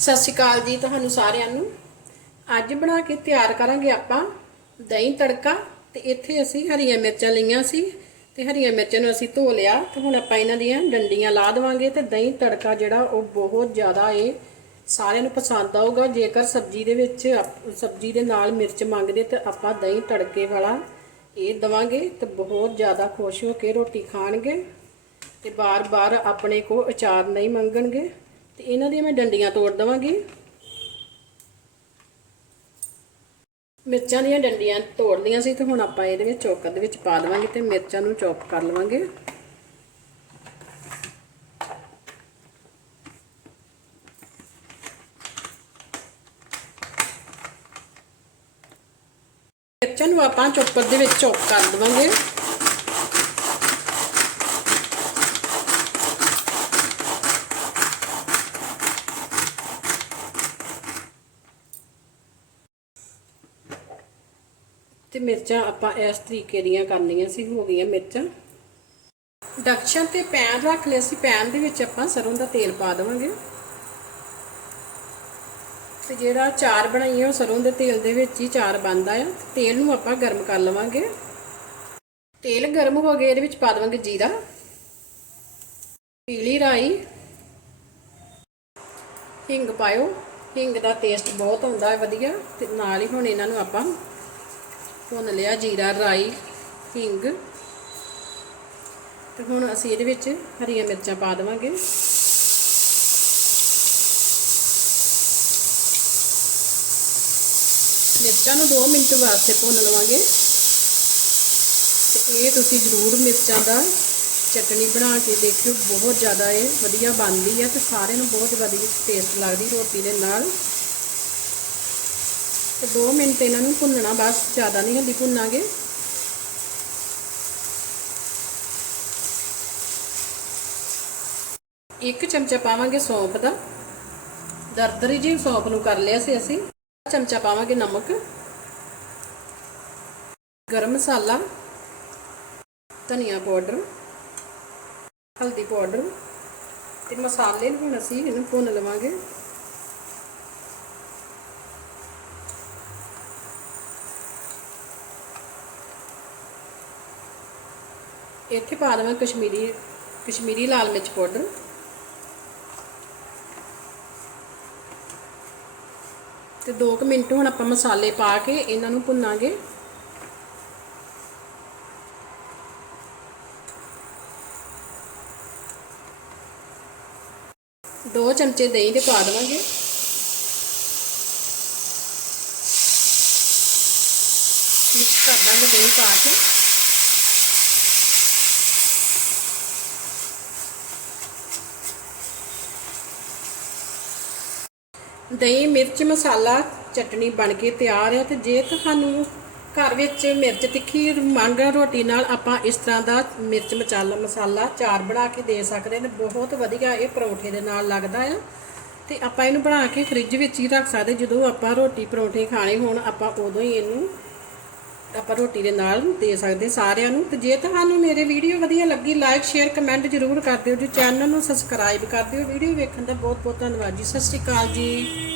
ਸਤਿ ਸ਼੍ਰੀ ਅਕਾਲ ਜੀ ਤੁਹਾਨੂੰ ਸਾਰਿਆਂ ਨੂੰ। ਅੱਜ ਬਣਾ ਕੇ ਤਿਆਰ ਕਰਾਂਗੇ ਆਪਾਂ ਦਹੀਂ ਤੜਕਾ ਤੇ ਇੱਥੇ ਅਸੀਂ ਹਰੀਆਂ ਮਿਰਚਾਂ ਲਈਆਂ ਸੀ ਤੇ ਹਰੀਆਂ ਮਿਰਚਾਂ ਨੂੰ ਅਸੀਂ ਧੋ ਲਿਆ ਤੇ ਹੁਣ ਆਪਾਂ ਇਹਨਾਂ ਦੀਆਂ ਡੰਡੀਆਂ ਲਾ ਦੇਵਾਂਗੇ ਤੇ ਦਹੀਂ ਤੜਕਾ ਜਿਹੜਾ ਉਹ ਬਹੁਤ ਜ਼ਿਆਦਾ ਇਹ ਸਾਰਿਆਂ ਨੂੰ ਪਸੰਦ ਆਊਗਾ। ਜੇਕਰ ਸਬਜ਼ੀ ਦੇ ਵਿੱਚ ਆਪ- ਸਬਜ਼ੀ ਦੇ ਨਾਲ ਮਿਰਚ ਮੰਗਦੇ ਤੇ ਆਪਾਂ ਦਹੀਂ ਤੜਕੇ ਵਾਲਾ ਇਹ ਦਵਾਂਗੇ ਤੇ ਬਹੁਤ ਜ਼ਿਆਦਾ ਖੁਸ਼ ਹੋ ਕੇ ਰੋਟੀ ਖਾਣਗੇ ਤੇ ਬਾਰ-ਬਾਰ ਆਪਣੇ ਕੋ ਅਚਾਰ ਨਹੀਂ ਮੰਗਣਗੇ। ਤੇ ਇਹਨਾਂ ਦੀਆਂ ਮੈਂ ਡੰਡੀਆਂ ਤੋੜ ਦਵਾਂਗੀ। ਮਿਰਚਾਂ ਦੀਆਂ ਡੰਡੀਆਂ ਤੋੜ ਲਈਆਂ ਸੀ ਤੇ ਹੁਣ ਆਪਾਂ ਇਹਦੇ ਵਿੱਚ ਚੌਕਰ ਦੇ ਵਿੱਚ ਪਾ ਦੇਵਾਂਗੇ ਤੇ ਮਿਰਚਾਂ ਨੂੰ ਚੌਪ ਕਰ ਲਵਾਂਗੇ। ਮਿਰਚਾਂ ਨੂੰ ਆਪਾਂ ਚੋਪਰ ਦੇ ਵਿੱਚ ਚੌਪ ਕਰ ਦੇਵਾਂਗੇ। ਤੇ ਮਿਰਚਾਂ ਆਪਾਂ ਇਸ ਤਰੀਕੇ ਦੀਆਂ ਕਰਨੀਆਂ ਸੀ, ਹੋ ਗਈਆਂ ਮਿਰਚਾਂ। ਡਕਸ਼ਨ ਤੇ ਪੈਨ ਰੱਖ ਲਿਆ ਸੀ, ਪੈਨ ਦੇ ਵਿੱਚ ਆਪਾਂ ਸਰੋਂ ਦਾ ਤੇਲ ਪਾ ਦੇਵਾਂਗੇ। ਤੇ ਜਿਹੜਾ ਚਾਰ ਬਣਾਈਏ ਉਹ ਸਰੋਂ ਦੇ ਤੇਲ ਦੇ ਵਿੱਚ ਹੀ ਚਾਰ ਬਣਦਾ ਆ। ਤੇਲ ਨੂੰ ਆਪਾਂ ਗਰਮ ਕਰ ਲਵਾਂਗੇ। ਤੇਲ ਗਰਮ ਹੋ ਗਿਆ ਇਹਦੇ ਵਿੱਚ ਪਾ ਦੇਵਾਂਗੇ ਜੀਰਾ, ਪੀਲੀ ਰਾਈ, ਹਿੰਗ ਪਾਇਓ। ਹਿੰਗ ਦਾ ਟੇਸਟ ਬਹੁਤ ਆਉਂਦਾ ਹੈ, ਵਧੀਆ। ਤੇ ਨਾਲ ਹੀ ਹੁਣ ਇਹਨਾਂ ਨੂੰ ਆਪਾਂ ਭੁੰਨ ਲਿਆ ਜੀਰਾ, ਰਾਈ, ਹਿੰਗ। ਤੇ ਹੁਣ ਅਸੀਂ ਇਹਦੇ ਵਿੱਚ ਹਰੀਆਂ ਮਿਰਚਾਂ ਪਾ ਦੇਵਾਂਗੇ। ਮਿਰਚਾਂ ਨੂੰ 2 ਮਿੰਟ ਵਾਸਤੇ ਭੁੰਨ ਲਵਾਂਗੇ। ਤੇ ਇਹ ਤੁਸੀਂ ਜ਼ਰੂਰ ਮਿਰਚਾਂ ਦਾ ਚਟਣੀ ਬਣਾ ਕੇ ਦੇਖਿਓ, ਬਹੁਤ ਜ਼ਿਆਦਾ ਇਹ ਵਧੀਆ ਬਣਦੀ ਹੈ ਤੇ ਸਾਰਿਆਂ ਨੂੰ ਬਹੁਤ ਵਧੀਆ ਟੇਸਟ ਲੱਗਦੀ ਰੋਟੀ ਦੇ ਨਾਲ। ਤੇ 2 ਮਿੰਟ ਇਹਨਾਂ ਨੂੰ ਭੁੰਨਣਾ, ਬਸ ਜ਼ਿਆਦਾ ਨਹੀਂ ਹੱਲੀ ਭੁੰਨਾਂਗੇ। ਇੱਕ ਚਮਚਾ ਪਾਵਾਂਗੇ ਸੌਂਫ ਦਾ। ਦਰਦਰੀ ਜੀ, ਸੌਂਫ ਨੂੰ ਕਰ ਲਿਆ ਸੀ ਅਸੀਂ। ਚਮਚਾ ਪਾਵਾਂਗੇ ਨਮਕ। ਗਰਮ ਮਸਾਲਾ। ਧਨੀਆ ਪਾਊਡਰ। ਹਲਦੀ ਪਾਊਡਰ। ਤੇ ਮਸਾਲੇ ਨੂੰ ਹੁਣ ਅਸੀਂ ਇਹਨੂੰ ਭੁੰਨ ਲਵਾਂਗੇ। ਇੱਥੇ ਪਾ ਦੇਵਾਂ ਕਸ਼ਮੀਰੀ ਕਸ਼ਮੀਰੀ ਲਾਲ ਮਿਰਚ ਪਾਊਡਰ। ਤੇ 2 ਮਿੰਟ ਹੁਣ ਆਪਾਂ ਮਸਾਲੇ ਪਾ ਕੇ ਇਹਨਾਂ ਨੂੰ ਭੁੰਨਾਂਗੇ। ਦੋ ਚਮਚੇ ਦਹੀਂ ਦੇ ਪਾ ਦੇਵਾਂਗੇ। ਮਿਕਸ ਕਰ ਦਾਂਗੇ ਦਹੀਂ ਪਾ ਕੇ। ਦਹੀਂ, ਮਿਰਚ, ਮਸਾਲਾ ਚਟਣੀ ਬਣ ਕੇ ਤਿਆਰ ਹੈ ਤੇ ਜੇ ਤੁਹਾਨੂੰ ਘਰ ਵਿੱਚ ਮਿਰਚ ਤਿੱਖੀ ਮੰਗ ਰੋਟੀ ਨਾਲ, ਆਪਾਂ ਇਸ ਤਰ੍ਹਾਂ ਦਾ ਮਿਰਚ ਮਸਾਲਾ ਮਸਾਲਾ ਚਾਰ ਬਣਾ ਕੇ ਦੇ ਸਕਦੇ ਨੇ। ਬਹੁਤ ਵਧੀਆ ਇਹ ਪਰੌਂਠੇ ਦੇ ਨਾਲ ਲੱਗਦਾ ਆ। ਤੇ ਆਪਾਂ ਇਹਨੂੰ ਬਣਾ ਕੇ ਫ੍ਰਿਜ ਵਿੱਚ ਹੀ ਰੱਖ ਸਕਦੇ। ਜਦੋਂ ਆਪਾਂ ਰੋਟੀ ਪਰੌਂਠੇ ਖਾਣੇ ਹੋਣ, ਆਪਾਂ ਉਦੋਂ ਹੀ ਇਹਨੂੰ ਆਪਾਂ ਰੋਟੀ ਦੇ ਨਾਲ ਦੇ ਸਕਦੇ ਸਾਰਿਆਂ ਨੂੰ। ਤੇ ਜੇ ਤੁਹਾਨੂੰ ਮੇਰੇ ਵੀਡੀਓ ਵਧੀਆ ਲੱਗੀ ਲਾਈਕ ਸ਼ੇਅਰ ਕਮੈਂਟ ਜ਼ਰੂਰ ਕਰ ਦਿਓ ਜੀ। ਚੈਨਲ ਨੂੰ ਸਬਸਕ੍ਰਾਈਬ ਕਰ ਦਿਓ। ਵੀਡੀਓ ਵੇਖਣ ਦਾ ਬਹੁਤ ਬਹੁਤ ਧੰਨਵਾਦ ਜੀ। ਸਤਿ ਸ਼੍ਰੀ ਅਕਾਲ ਜੀ।